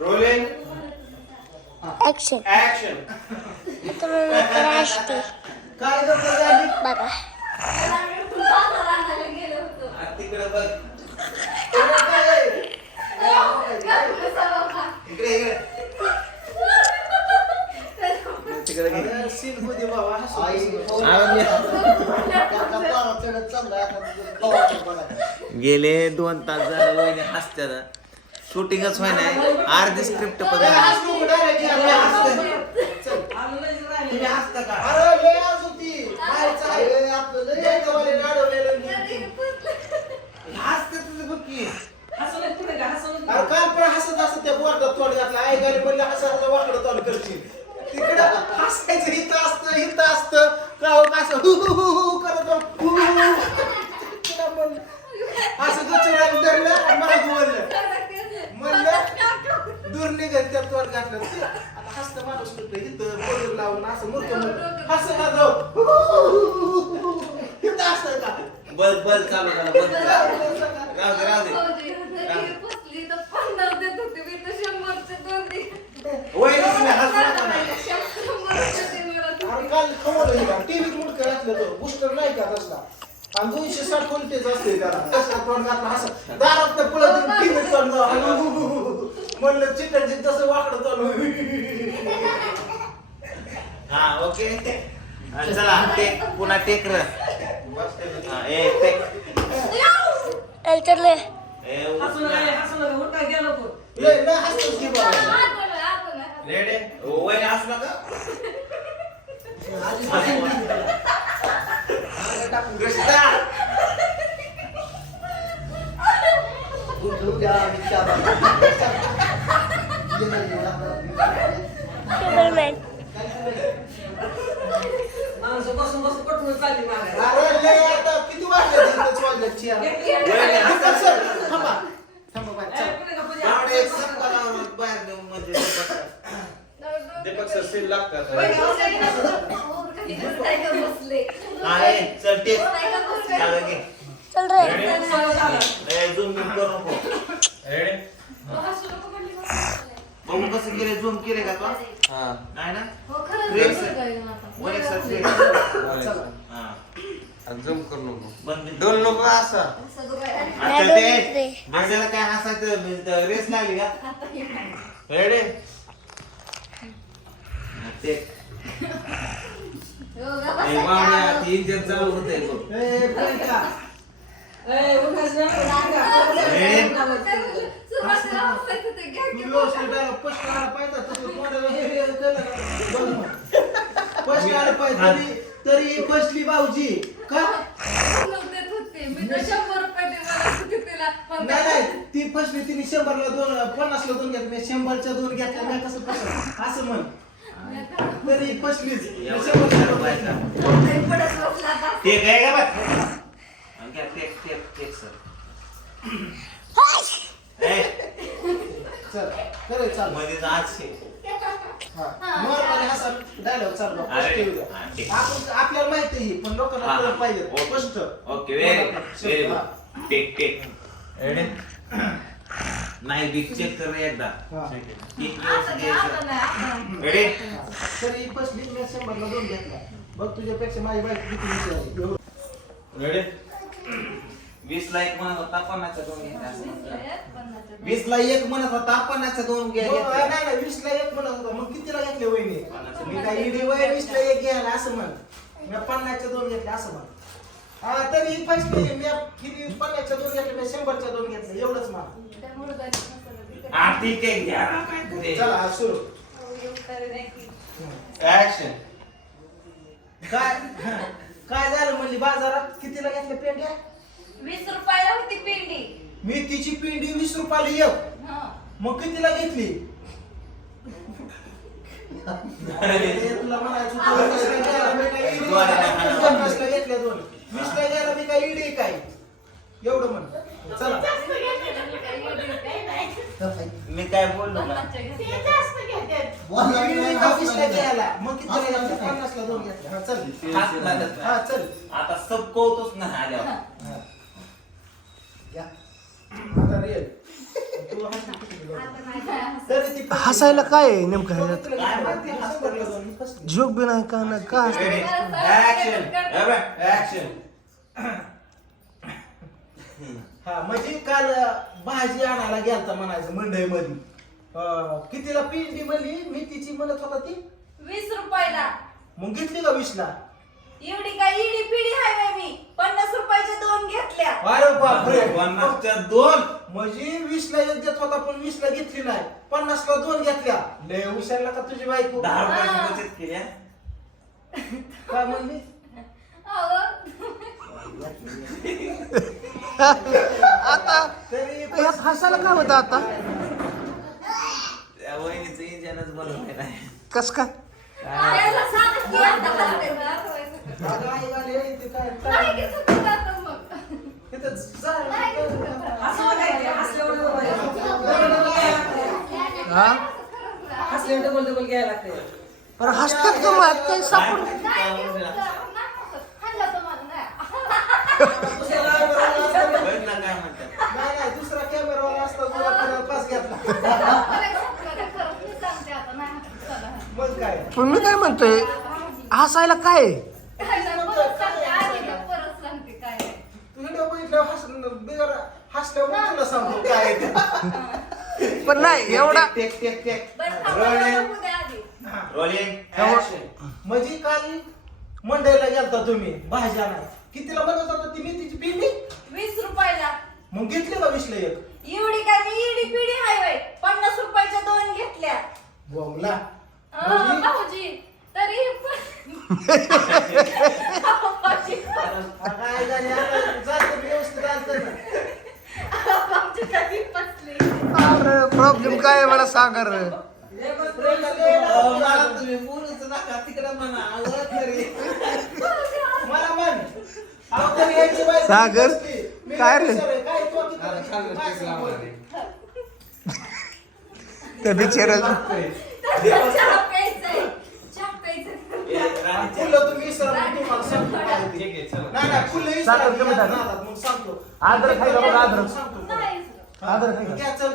Rolling action action काय बघा. तिकडे बघ. पवायचं बघा. गेले दोन तास झाले वहिनी हसत्यात. शूटिंगच व्हाय नाही. अर्धी स्क्रिप्ट पण. तुम्ही हसता का अरे, लय हसू ती. बाहेरचं आहे. हे आपलं लय लय गवाले नाडवलेलं. हसते तुझं बघ की अरे, काल पण हसत हसत त्या बोर्डात तोंड घातलं आई गाडी म्हणलं हसायला वाकडं तोंड करशील तिकडं हसायचं इथं असतं इथं असतं का हो, का असं हु हु हु हु करत राहू. हु हु हु. तिला म्हणलं, असं गचुराला धरलं आणि मागं वळलं. म्हणलं दूर निघत त्या तोंड घातलं ते आता हसतं माणूस बोर्ड लावून असं मूर्ख हसं ना जाऊ हु हु हु हु हु हु. इथं असतं का? बल बल चालू करा राहू दे राहू दे. खवलं हिला टीव्हीत मुडकं घातलं तो. बुस्टर नाही का तसला? आणि दोनशे साठ कोणतेच असते त्याला. तसला तोंड घातला असं. दारात तर पळत टीव्हीत घालून. म्हणलं चिकन तसं वाकडं तोंड हा ओके. चला टेक पुन्हा टेक र हा, ए टेक. लय ए रेडी वहिनी हसू नका. कृष्णा गुंतवून द्या, विचार बघा. ये नाही, ये नाही. सुपरमॅन अरे लय आता किती वाजले वाजले चिया वहिनी हसा सर थांबा थांबा बाय चल त्यामुळे एक संपा लावून बाहेर नेऊन म्हणजे Deepak sir. Deepak sir scene लागतात हा ए चल टेक चालेल घे चल रे ए झूम बिम करू नको रेडी बघू कसं केले झूम केले का तो हा नाही ना हो, वन एक चला हा आणि जम करू नको बंद डोल नको असा आता ते माझ्याला काय हसायचं रेस लागली का रेडी ते इंजन चालू होत ए प्रियंका तू व्यवस्थित आला फर्स्ट आला पाहिजे तसं तोंडाला हे हे मग. फर्स्ट आला पाहिजे तरी फसली भाऊजी का नाही नाही ती फसली तिने शंभरला दोन पन्नासला दोन घेतले. मी शंभरच्या दोन घेतल्या मी कसं फसलं. असं म्हण. तरी फसलीच. मी शंभरच्या दोन घेतल्या. ते काय का बघ टेक टेक टेक सर. ए चल करे चाल. मध्ये आज डायलॉग चालू अरे. हा, ठीक. आपल्याला माहिती आहे ही, पण लोकांना हा, कळलं हा. पाहिजे ओके. स्पष्ट ओके व्हेरी व्हेरी हा. गुड टेक टेक रेडी नाही बिग चेक कर रे एकदा हा. घ्यायचं रेडी. तरी फसली मी शंभरला दोन घेतल्या बघ तुझ्यापेक्षा माझी बाईक किती आहे. रेडी वीस ला एक म्हणत होता पन्नासचा दोन घ्यायचा वीस ला एक म्हणत होता पन्नासचा दोन घ्या घेतला. नाही नाही वीसला एक म्हणत होता. मग कितीला घेतले वहिनी? मी. काय इडी वय वीसला एक घ्यायला असं म्हण. मी पन्नासच्या दोन घेतले असं म्हण. हा तरी ही फसली मी किती पन्नासच्या दोन घेतले मी शंभरच्या दोन घेतले एवढंच मान हा ठीक आहे घ्या ना काहीतरी. चला आज सुरू. ऍक्शन काय काय झालं म्हणली बाजारात? कितीला घेतल्या पेंड्या वीस रुपयाला होती पिंडी मेथीची पिंडी वीस रुपयाला एक. मग कितीला घेतली? अरे, तुला म्हणायचं होतं, वीसला घ्यायला मी काय इडी आहे? पन्नासला घेतल्या दोन. वीसला घ्यायला मी काय इडी आहे काय? एवढं म्हण. चला. मी काय बोललो ना? बोला, इडी का वीसला घ्यायला. मग कितीला घेतल्या पन्नासला दोन घेतल्या. हा चल. हा चल. आता सब कळतोच ना आल्यावर. हा. या. आता रिअल तुला हसू किती तरी ती फसली. हसायला काय आहे नेमकं ह्याच्यात? ही. जोक बी नाही का नाही? का हसतं? हा म्हणजे काल भाजी आणायला गेलता म्हणायचं मंडईमध्ये. अं, कितीला पिंडी म्हणली? मेथीची म्हणत होता ती. वीस रुपयाला. मग घेतली का वीसला? एवढी काय इडी पिढी हाय बाई मी पन्नास रुपयाच्या दोन घेतल्या अरे बापरे. पन्नासच्या दोन. म्हणजे वीसला एक देत होता पण वीसला घेतली नाही. पन्नासला दोन घेतल्या. लय हुशारला का तुझी बायको? दहा रुपयाची बचत केली हा? काय म्हणली? आता तरी ह्यात हसायला काय होतं आता? त्या वहिनीचं इंजनच बनवलं नाही कस काय? की आता हसते आई आई ते काय. तिथं हा हसले हसतात का मग काही सापड तुम्हाला नाही. बघ ना काय म्हणतात नाही दुसरा कॅमेरावाला असता तुला पास घेतला पण मी काय म्हणतोय हसायला काय आहे? परत सांगते, आधी ना परत सांगते काय आहे. तू व्हिडिओ बघितल्यावर हस बिगर हसल्यावर मग तुला सांगतो काय आहे ते. पण नाही एवढा टेक टेक टेक बरं, थांबा, Rolling. बघू द्या आधी. रोलिंग एवढं- म्हणजे काल मंडईला गेलता तुम्ही भाजी आणाय कितीला बनवत होता ती मेथीची पिंडी? वीस रुपयाला. मग घेतली का वीसला एक? एवढी काय मी इडी पिढी हाय बाई. पन्नास रुपयाच्या दोन घेतल्या. बोंबला अं, म्हणजे? भाऊजी तरी पण- भाऊजी. काय झाली? आता जातं व्यवस्थित आलतं ना. भाऊजी तरी फसली. अरे प्रॉब्लेम काय आहे मला सांगा सागर. मी काय रे? त्या फुलं तुम्ही विसरा, मग तुम्हाला सांगतो अद्रक नाही. चल.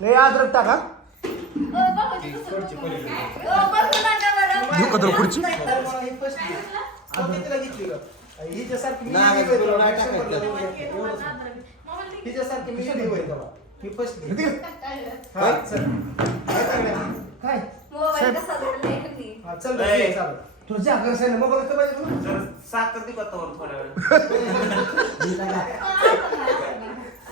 लय अद्रक टाका. घेऊ का तुला खुर्ची? ही? हिच्यासारखी मी नाही, तुला तेव्हा, मी. ही फसली. काय हा, चल. काय मोबाईल हा, चल चालू. सांगितलं मग बघा पाहिजे तुला जरा साखर दे थोड्या वेळ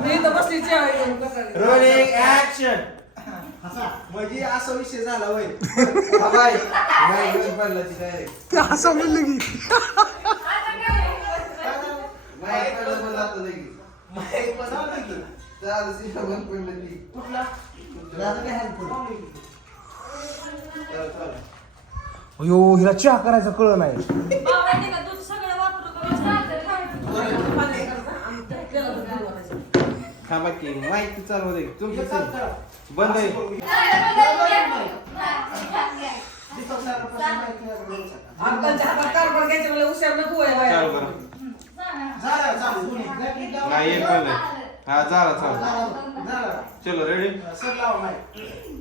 मी इथं बसली चहा घेऊन कसा रोलिंग ऍक्शन म्हणजे असा विषय झाला होय. बाय नाही वेळ पडला ती डायरेक्ट ते हसा म्हणलं की. पडलं पण जातं लगेच माहीत पण झालं की. चाल सीटा बंद पडलं ती कुठला? दादा काय हाल पडलं? चल चल. अयो हिला चहा करायचं कळ नाही. बाबांनी का दूध थांबा की माहिती चालू दे. तुमचं चाल चाल. करा. बंद आहे. नाही आहे एक हा झाला चाल रेडी सर लावा नाही.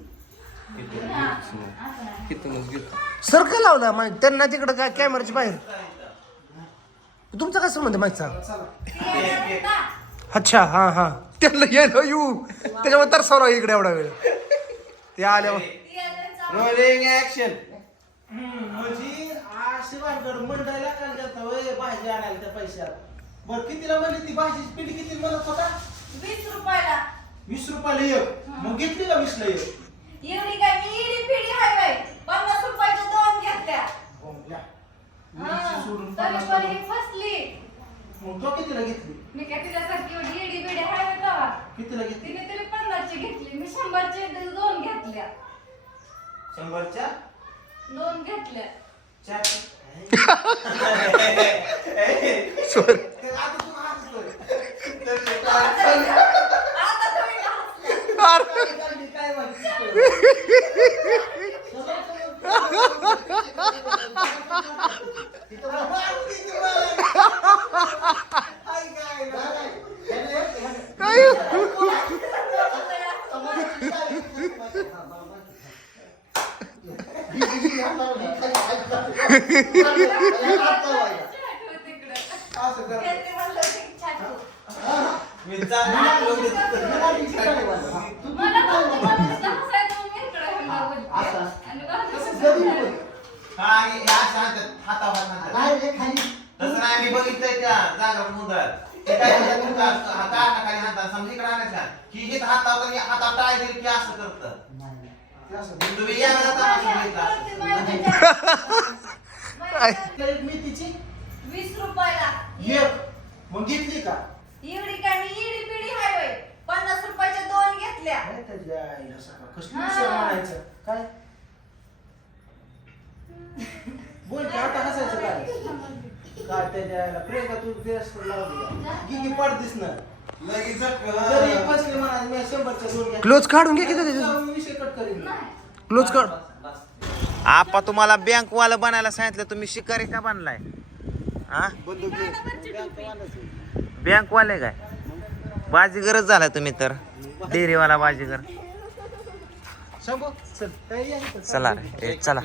कितनच घेतो सर का लावला माहिती त्यांना तिकडं काय कॅमेराच्या बाहेर. तुमचं काय संबंध माहिती सांग चला. अच्छा हा हा. त्यांना येणं येऊ. त्याच्यामुळे तरसावला इकडे एवढा वेळ. ते आल्यावर. रोलिंग ऍक्शन म्हणजे मंडळाला जातं भाजी आणायला त्या पैशात बरं कितीला म्हणली ती भाजीची किती म्हणत होता? वीस रुपयाला. वीस रुपयाला एक. मग घेतली का वीसला एक? एवढी काय मी इडी पिढी हाय बाई. पन्नास रुपयाच्या दोन घेतल्या. बोंबल्या. हा, सोडून तरी पण ही. फसली. मग तो कितीला घेतली? मी काय तिच्यासारखी एवढी इडी बिडी हाय तेव्हा. कितीला घेतली? तिने तरी पन्नासची घेतली. मी शंभरचे दोन घेतल्या. शंभरच्या? दोन घेतल्या. चार. सॉरी. ते हातावर नाही मी बघितलंय त्या जागा मुदत ते काय करतात तुमचा कानाखाली हातात समजा इकडे आणायचा की हित आणि हातात टाळ दिली की असं करतं. ते असं. तुम्ही या. माझ्या एक मेथीची वीस रुपयाला. एक. मग घेतली का? एवढी काय मी इडी पिढी हाय होय. पन्नास रुपयाच्या दोन घेतल्या. काय त्याच्या आईला कसली हा. म्हणायचं काय? बोल की आता हसायचं काय? काय त्याच्या प्रियंका तू ड्रेस लावली दोन घेतल्या. क्लोज काढून घे की त्याचे. जाऊन विषय कट करीन. क्लोज काढ. आपा तुम्हाला बँक वाला बनायला सांगितलं तुम्ही शिकारी का बनलाय? हा? बँक वाले काय? बाजीगरच झालाय तुम्ही तर. डेअरीवाला बाजीगर. चल रे चला.